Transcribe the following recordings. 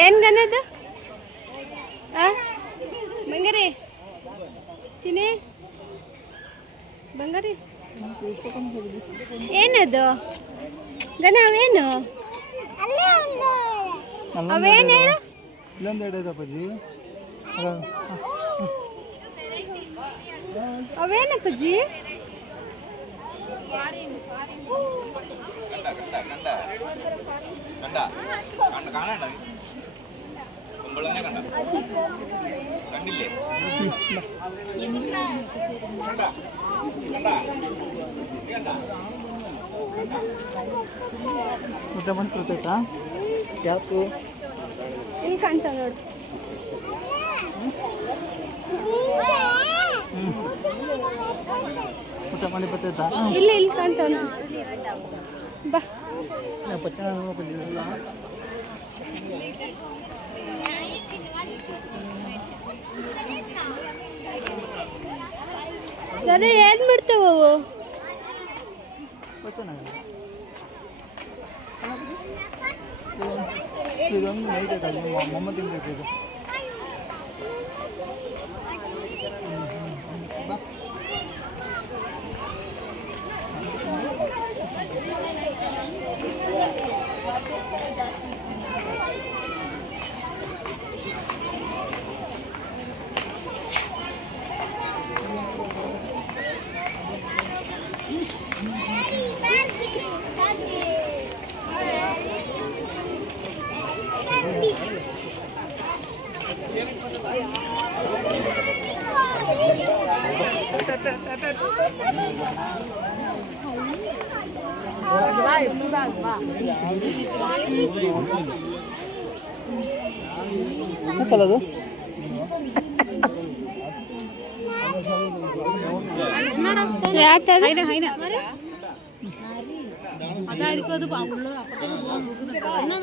ಏನು ಗನದು ಬಂಗಾರಿ ಚಿನಿ ಬಂಗಾರಿ ಏನದು ಗನ ಅವೇನು ಅವೇನು ಹೇಳು ಇಲ್ಲೊಂದು ಎಡದಪ್ಪಾಜಿ ಅವೇನಪ್ಪಾಜಿ ಊಟ ಮಾಡಿ ಕೊಡ್ತೈತಾ ಯಾಕು ಇಲ್ಲಿ ಕಾಣ್ತಾವ ನೋಡು ಊಟ ಮಾಡಿ ಬರ್ತೈತಾ ಇಲ್ಲಿ ಇಲ್ಲಿ ಕಾಣ್ತಾವ ಬಾ ಪಟ್ಟಣ ಗನ ಏನು ಮಾಡ್ತಾವ ಅವು ಇದೊಂದು ನೈಟ್ ಮೊಮ್ಮ ತಿಂತೈತೆ ಇದು ಅದು അതായിരിക്കും അത്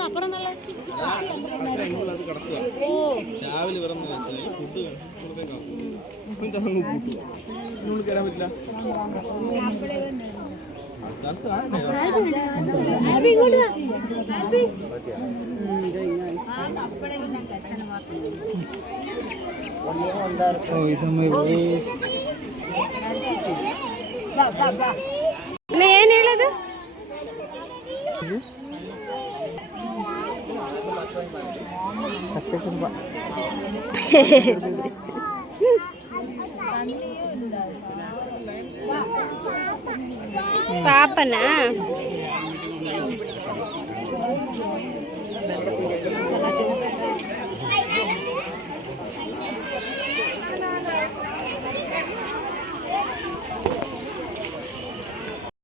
അപ്പുറം നല്ല കയറാൻ പറ്റില്ല ಏನು ಹೇಳೋದು ಪಾಪನಾ